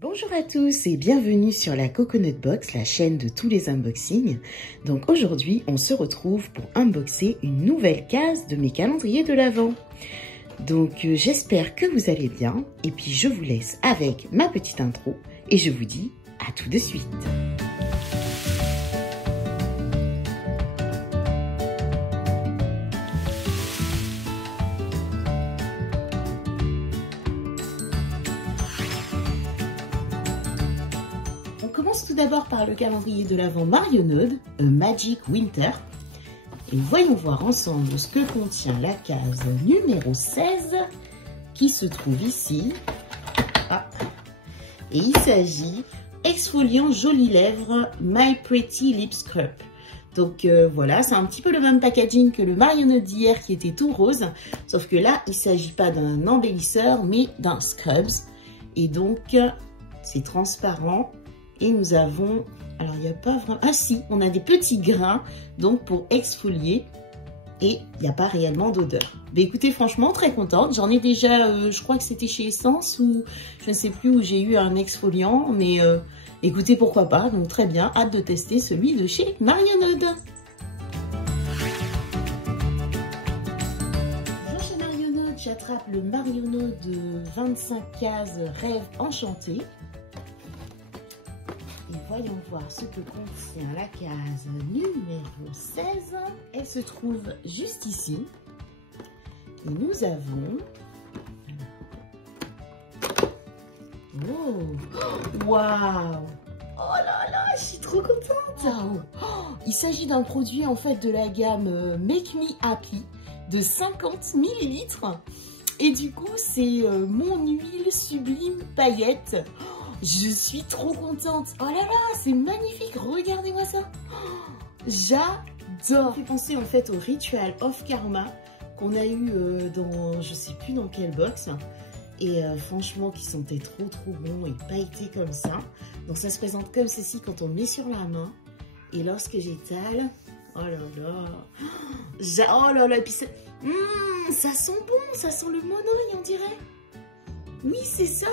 Bonjour à tous et bienvenue sur la Coconut Box, la chaîne de tous les unboxings. Donc aujourd'hui, on se retrouve pour unboxer une nouvelle case de mes calendriers de l'Avent. Donc j'espère que vous allez bien et puis je vous laisse avec ma petite intro et je vous dis à tout de suite. On commence tout d'abord par le calendrier de l'Avent Marionneud, A Magic Winter. Et voyons voir ensemble ce que contient la case numéro 16 qui se trouve ici. Ah. Et il s'agit exfoliant Jolies Lèvres My Pretty Lip Scrub. Donc voilà, c'est un petit peu le même packaging que le Marionneud d'hier qui était tout rose. Sauf que là, il ne s'agit pas d'un embellisseur mais d'un scrubs. Et donc, c'est transparent. Et nous avons, alors il n'y a pas vraiment, ah si, on a des petits grains, donc pour exfolier, et il n'y a pas réellement d'odeur. Mais écoutez, franchement, très contente. J'en ai déjà, je crois que c'était chez Essence, ou je ne sais plus où j'ai eu un exfoliant, mais écoutez, pourquoi pas, donc très bien, hâte de tester celui de chez Marionneud. Chez Marionneud, j'attrape le Marionneud de 25 cases Rêve Enchanté. Et voyons voir ce que contient la case numéro 16. Elle se trouve juste ici. Et nous avons... Oh, waouh! Oh là là, je suis trop contente! Oh, il s'agit d'un produit en fait de la gamme Make Me Happy de 50 ml. Et du coup, c'est mon huile sublime paillette. Je suis trop contente. Oh là là, c'est magnifique. Regardez-moi ça. J'adore. Ça me fait penser en fait au Ritual of Karma qu'on a eu dans, je sais plus dans quelle box. Et franchement, qui sentait trop bon et pailleté comme ça. Donc ça se présente comme ceci quand on le met sur la main. Et lorsque j'étale, oh là là. Oh là là. Et puis ça sent bon. Ça sent le monoï, on dirait. Oui, c'est ça.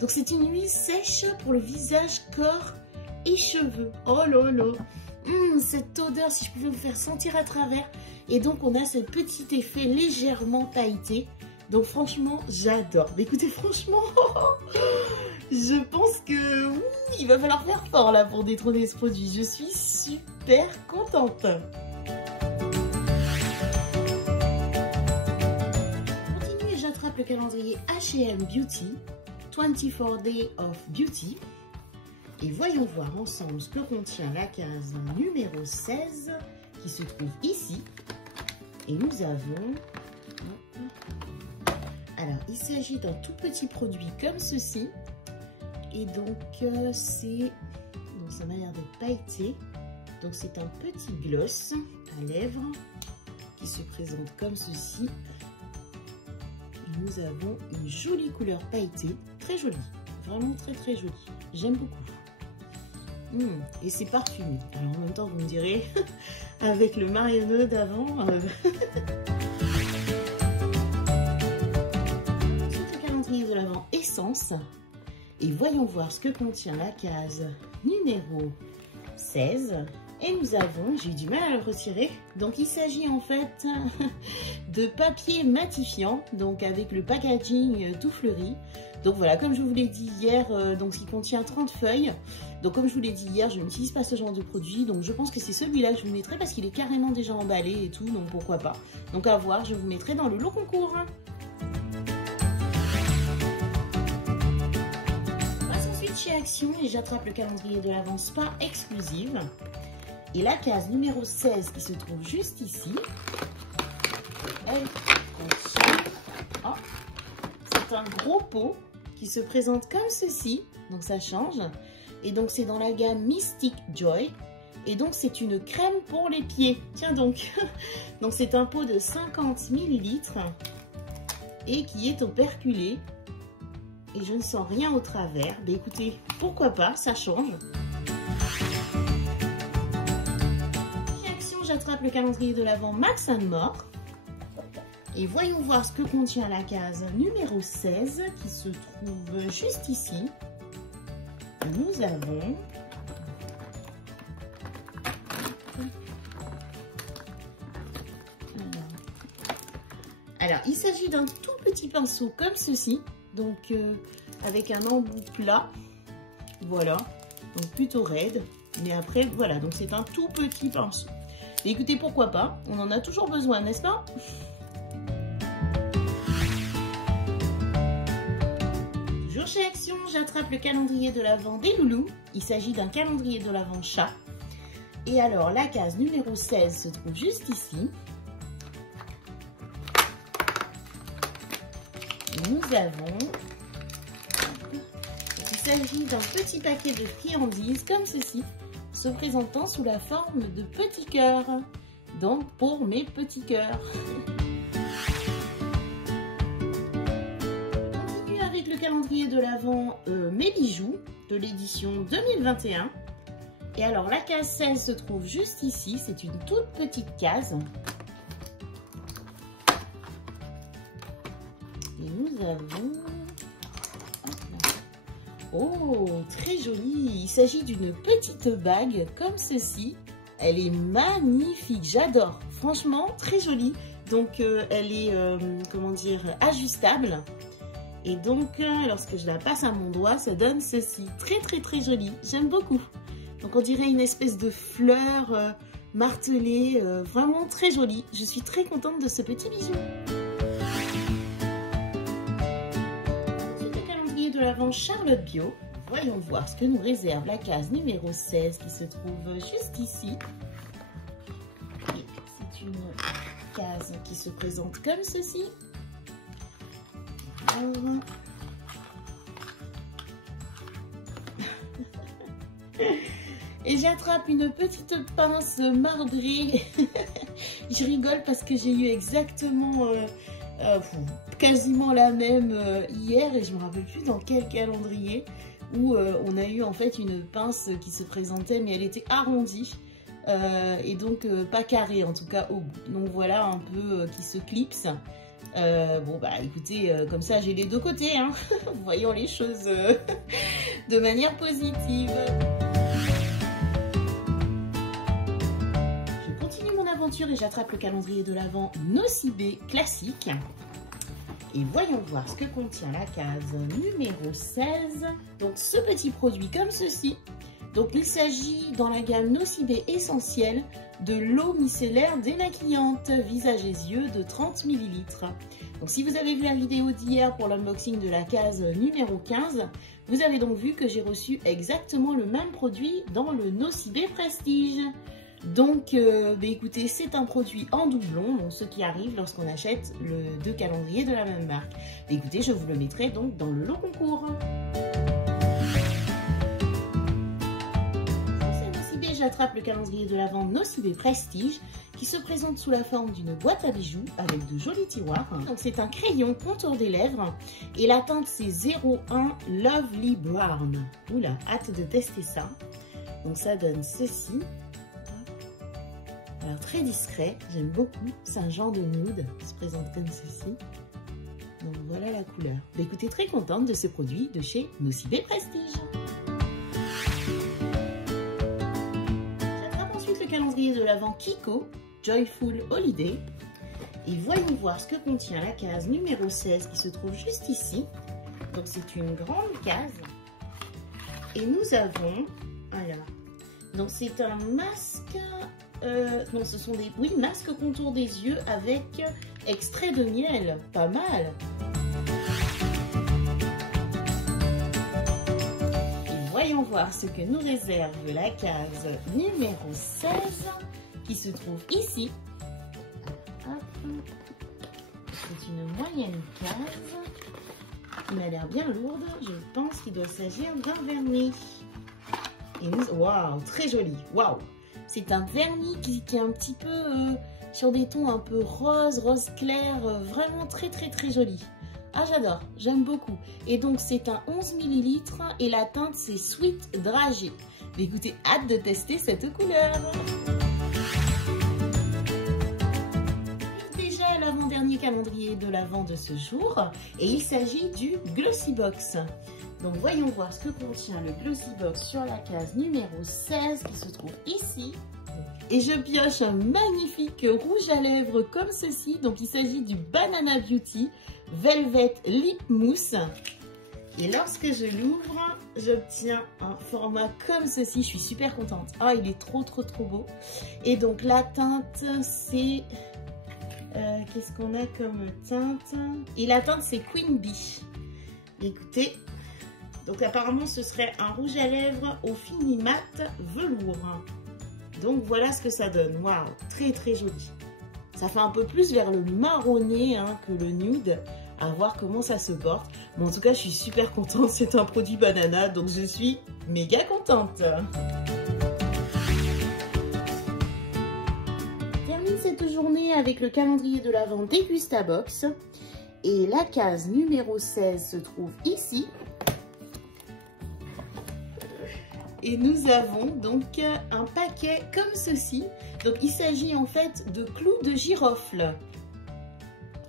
Donc c'est une huile sèche pour le visage, corps et cheveux. Oh là là. Cette odeur, si je pouvais vous faire sentir à travers. Et donc on a ce petit effet légèrement pailleté. Donc franchement, j'adore. Mais écoutez, franchement, je pense que oui, il va falloir faire fort là pour détrôner ce produit. Je suis super contente. Continue et j'attrape le calendrier H&M Beauty. 24 Days of Beauty. Et voyons voir ensemble ce que contient la case numéro 16 qui se trouve ici. Et nous avons... Alors, il s'agit d'un tout petit produit comme ceci. Et donc, c'est... Donc, ça m'a l'air d'être pailleté. Donc, c'est un petit gloss à lèvres qui se présente comme ceci. Nous avons une jolie couleur pailletée, très jolie, vraiment très jolie, j'aime beaucoup. Et c'est parfumé, alors en même temps vous me direz, avec le Marionneud d'avant. C'est le calendrier de l'Avent Essence, et voyons voir ce que contient la case numéro 16. Et nous avons, j'ai eu du mal à le retirer, donc il s'agit en fait de papier matifiant, donc avec le packaging tout fleuri. Donc voilà, comme je vous l'ai dit hier, donc il contient 30 feuilles. Donc comme je vous l'ai dit hier, je n'utilise pas ce genre de produit, donc je pense que c'est celui-là que je vous mettrai parce qu'il est carrément déjà emballé et tout, donc pourquoi pas. Donc à voir, je vous mettrai dans le lot concours. On passe ensuite chez Action et j'attrape le calendrier de l'Avent Spa exclusive. Et la case numéro 16 qui se trouve juste ici, elle contient, c'est un gros pot qui se présente comme ceci, donc ça change. Et donc c'est dans la gamme Mystic Joy. Et donc c'est une crème pour les pieds. Tiens donc, donc c'est un pot de 50 ml et qui est operculé. Et je ne sens rien au travers. Mais écoutez, pourquoi pas, ça change. J'attrape le calendrier de l'Avent Max & More. Et voyons voir ce que contient la case numéro 16 qui se trouve juste ici. nous avons alors il s'agit d'un tout petit pinceau comme ceci, donc avec un embout plat, voilà, donc plutôt raide, mais après voilà, donc c'est un tout petit pinceau. Et écoutez, pourquoi pas, on en a toujours besoin, n'est-ce pas? Toujours chez Action, j'attrape le calendrier de l'Avent des loulous. Il s'agit d'un calendrier de l'Avent chat. Et alors, la case numéro 16 se trouve juste ici. Nous avons... Il s'agit d'un petit paquet de friandises comme ceci, se présentant sous la forme de petits cœurs. Donc, pour mes petits cœurs. Je continue avec le calendrier de l'Avent Mes bijoux de l'édition 2021. Et alors, la case 16 se trouve juste ici. C'est une toute petite case. Et nous avons... Oh, très jolie. Il s'agit d'une petite bague comme ceci. Elle est magnifique, j'adore. Franchement, très jolie. Donc, elle est, comment dire, ajustable. Et donc, lorsque je la passe à mon doigt, ça donne ceci. Très, très, très joli. J'aime beaucoup. Donc, on dirait une espèce de fleur martelée. Vraiment très jolie. Je suis très contente de ce petit bijou. De l'Avent Charlotte Bio. Voyons voir ce que nous réserve la case numéro 16 qui se trouve juste ici. C'est une case qui se présente comme ceci. Alors... Et j'attrape une petite pince marbrée. Je rigole parce que j'ai eu exactement... quasiment la même hier et je me rappelle plus dans quel calendrier où on a eu en fait une pince qui se présentait mais elle était arrondie et donc pas carrée en tout cas au bout. Donc voilà un peu qui se clipse. Bon bah écoutez, comme ça j'ai les deux côtés, hein. Voyons les choses de manière positive. Et j'attrape le calendrier de l'Avent Nocibé classique. Et voyons voir ce que contient la case numéro 16. Donc ce petit produit comme ceci. Donc il s'agit dans la gamme Nocibé essentielle de l'eau micellaire démaquillante visage et yeux de 30 ml. Donc si vous avez vu la vidéo d'hier pour l'unboxing de la case numéro 15, vous avez donc vu que j'ai reçu exactement le même produit dans le Nocibé Prestige. Donc, écoutez, c'est un produit en doublon, donc ce qui arrive lorsqu'on achète deux calendriers de la même marque. Écoutez, je vous le mettrai donc dans le lot concours. Pour Nocibé, j'attrape le calendrier de l'Avent Nocibé Prestige qui se présente sous la forme d'une boîte à bijoux avec de jolis tiroirs. Donc, c'est un crayon contour des lèvres et la teinte c'est 01 Lovely Brown. Oula, hâte de tester ça. Donc, ça donne ceci. Alors très discret, j'aime beaucoup, c'est un genre de nude qui se présente comme ceci. Donc voilà la couleur. Bah, écoutez, très contente de ce produit de chez Nocibé Prestige. J'attrape ensuite le calendrier de l'Avent Kiko, Joyful Holiday. Et voyons voir ce que contient la case numéro 16 qui se trouve juste ici. Donc c'est une grande case. Et nous avons, alors, donc c'est un masque... non, ce sont des masques contour des yeux avec extrait de miel. Pas mal. Et voyons voir ce que nous réserve la case numéro 16 qui se trouve ici. C'est une moyenne case qui m'a l'air bien lourde. Je pense qu'il doit s'agir d'un vernis. Et nous... Waouh, très joli. Waouh. C'est un vernis qui est un petit peu sur des tons un peu rose clair, vraiment très très très joli. Ah j'adore, j'aime beaucoup. Et donc c'est un 11 ml et la teinte c'est Sweet Dragée. Mais écoutez, hâte de tester cette couleur. Déjà l'avant-dernier calendrier de l'Avent de ce jour et il s'agit du Glossy Box. Donc voyons voir ce que contient le Glossy Box sur la case numéro 16 qui se trouve ici. Et je pioche un magnifique rouge à lèvres comme ceci. Donc il s'agit du Banana Beauty Velvet Lip Mousse. Et lorsque je l'ouvre, j'obtiens un format comme ceci. Je suis super contente. Ah, il est trop beau. Et donc la teinte, c'est... qu'est-ce qu'on a comme teinte? Et la teinte, c'est Queen Bee. Écoutez, donc apparemment, ce serait un rouge à lèvres au fini mat velours. Donc voilà ce que ça donne. Waouh, très joli. Ça fait un peu plus vers le marronné hein, que le nude. À voir comment ça se porte. Mais en tout cas, je suis super contente. C'est un produit banana, donc je suis méga contente. Termine cette journée avec le calendrier de l'Avent Degustabox. Et la case numéro 16 se trouve ici. Et nous avons donc un paquet comme ceci. Donc il s'agit en fait de clous de girofle.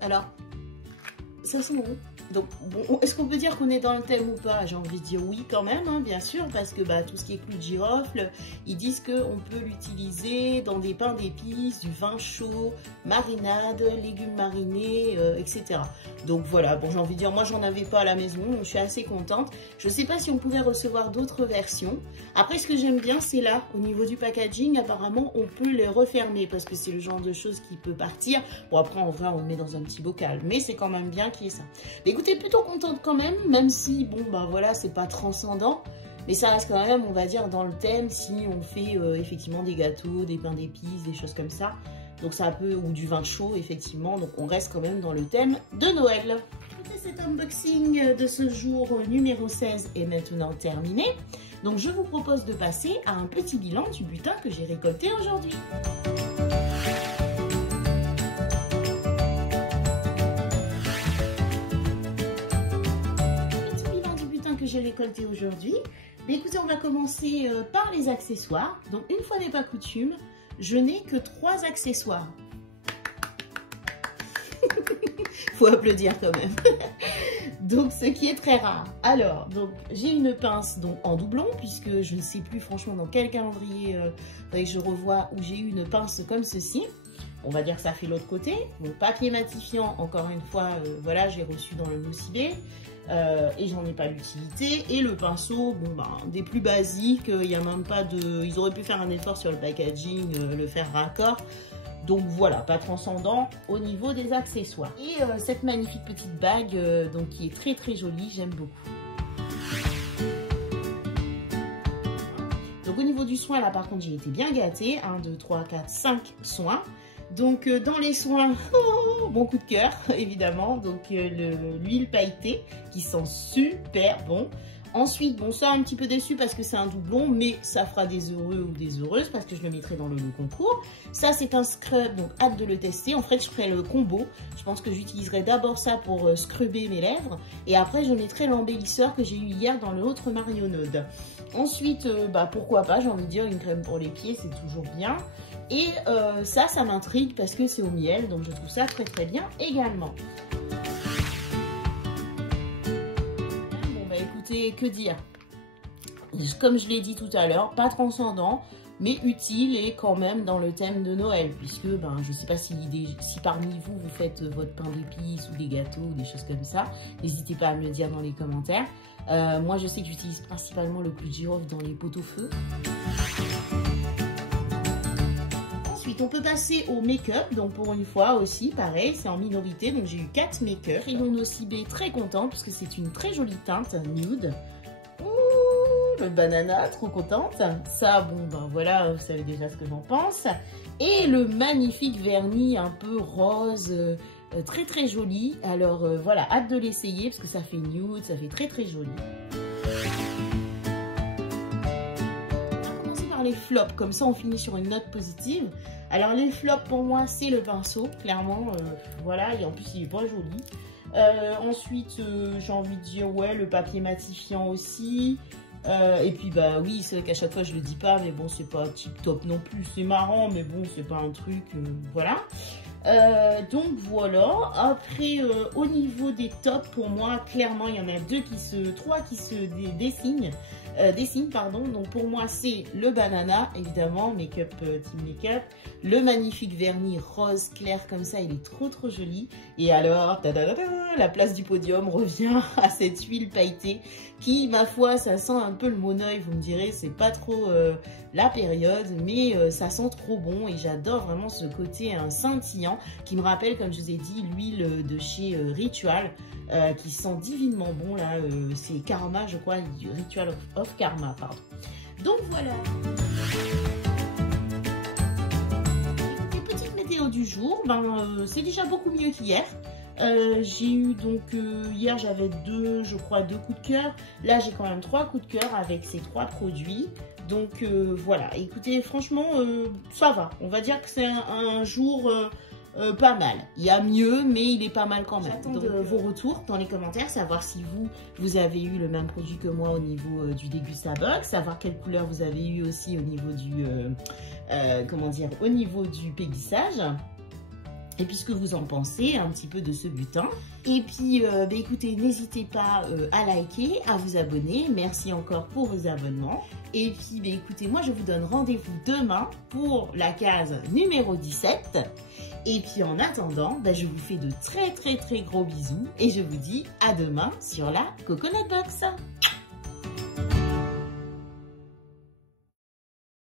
Alors, ça sent bon. Donc, bon, est-ce qu'on peut dire qu'on est dans le thème ou pas? J'ai envie de dire oui quand même, hein, bien sûr, parce que bah, tout ce qui est clou de girofle, ils disent qu'on peut l'utiliser dans des pains d'épices, du vin chaud, marinade, légumes marinés, etc. Donc voilà, bon, j'ai envie de dire, moi j'en avais pas à la maison, donc je suis assez contente. Je sais pas si on pouvait recevoir d'autres versions. Après, ce que j'aime bien, c'est là, au niveau du packaging, apparemment, on peut les refermer, parce que c'est le genre de choses qui peut partir. Bon, après, en vrai, on le met dans un petit bocal, mais c'est quand même bien qu'il y ait ça. Mais écoutez, plutôt contente quand même si, bon, bah voilà, c'est pas transcendant, mais ça reste quand même, on va dire, dans le thème, si on fait effectivement des gâteaux, des pains d'épices, des choses comme ça. Donc ça peut, ou du vin chaud, effectivement, donc on reste quand même dans le thème de Noël. Écoutez, cet unboxing de ce jour numéro 16 est maintenant terminé. Donc je vous propose de passer à un petit bilan du butin que j'ai récolté aujourd'hui. J'ai récolté aujourd'hui. Mais écoutez, on va commencer par les accessoires. Donc une fois n'est pas coutume, je n'ai que 3 accessoires. Faut applaudir quand même. Donc ce qui est très rare. Alors, donc j'ai une pince donc en doublon, puisque je ne sais plus franchement dans quel calendrier que je revois où j'ai eu une pince comme ceci. On va dire que ça fait l'autre côté. Mon papier matifiant, encore une fois, voilà, j'ai reçu dans le Nocibé. Et j'en ai pas l'utilité. Et le pinceau, bon ben, des plus basiques, il n'y a même pas de... Ils auraient pu faire un effort sur le packaging, le faire raccord. Donc voilà, pas transcendant au niveau des accessoires. Et cette magnifique petite bague, donc qui est très jolie, j'aime beaucoup. Donc au niveau du soin, là par contre, j'ai été bien gâtée. 1, 2, 3, 4, 5 soins. Donc dans les soins, bon coup de cœur évidemment, donc l'huile pailletée qui sent super bon. Ensuite, bon ça un petit peu déçu parce que c'est un doublon, mais ça fera des heureux ou des heureuses parce que je le mettrai dans le lot concours. Ça c'est un scrub, donc hâte de le tester. En fait je ferai le combo, je pense que j'utiliserai d'abord ça pour scrubber mes lèvres et après je mettrai l'embellisseur que j'ai eu hier dans le autre Marionode. Ensuite, bah pourquoi pas, j'ai envie de dire une crème pour les pieds, c'est toujours bien. Et ça m'intrigue parce que c'est au miel, donc je trouve ça très bien également. Bon bah écoutez, que dire? Comme je l'ai dit tout à l'heure, pas transcendant, mais utile et quand même dans le thème de Noël, puisque ben, je ne sais pas si parmi vous, vous faites votre pain d'épices ou des gâteaux ou des choses comme ça. N'hésitez pas à me le dire dans les commentaires. Moi, je sais que j'utilise principalement le clou de girofle dans les pot-au-feu. Ensuite, on peut passer au make-up. Donc, pour une fois aussi, pareil, c'est en minorité. Donc, j'ai eu 4 make-up. Crayon Nocibé, très contente, parce que c'est une très jolie teinte nude. Le banana, trop contente. Ça, bon, ben voilà, vous savez déjà ce que j'en pense. Et le magnifique vernis un peu rose, très joli. Alors voilà, hâte de l'essayer parce que ça fait nude, ça fait très joli. On va commencer par les flops, comme ça on finit sur une note positive. Alors les flops pour moi, c'est le pinceau, clairement, voilà, et en plus il est pas joli. Ensuite, j'ai envie de dire, ouais, le papier matifiant aussi. Et puis bah oui, c'est vrai qu'à chaque fois je le dis pas, mais bon c'est pas tip top non plus, c'est marrant mais bon c'est pas un truc, voilà. Donc voilà, après au niveau des tops, pour moi clairement il y en a trois qui se dessinent, pardon. Donc pour moi c'est le banana évidemment, Make-up Team Make-up, le magnifique vernis rose clair comme ça, il est trop joli. Et alors la place du podium revient à cette huile pailletée qui, ma foi, ça sent un peu le Moneuil, vous me direz, c'est pas trop la période, mais ça sent trop bon et j'adore vraiment ce côté scintillant qui me rappelle, comme je vous ai dit, l'huile de chez Ritual qui sent divinement bon là, c'est Karma je crois, Ritual of Karma, pardon. Donc voilà. Petite météo du jour, c'est déjà beaucoup mieux qu'hier. J'ai eu donc hier j'avais deux coups de cœur. Là j'ai quand même 3 coups de cœur avec ces 3 produits. Donc voilà, écoutez, franchement ça va. On va dire que c'est un jour pas mal. Il y a mieux, mais il est pas mal quand même. J'attends vos retours dans les commentaires, savoir si vous avez eu le même produit que moi au niveau du Dégusta Box, savoir quelle couleur vous avez eu aussi au niveau du au niveau du péguissage. Et puis ce que vous en pensez un petit peu de ce butin. Et puis écoutez, n'hésitez pas à liker, à vous abonner. Merci encore pour vos abonnements. Et puis écoutez, moi je vous donne rendez-vous demain pour la case numéro 17. Et puis en attendant, je vous fais de très gros bisous. Et je vous dis à demain sur la Coconut Box.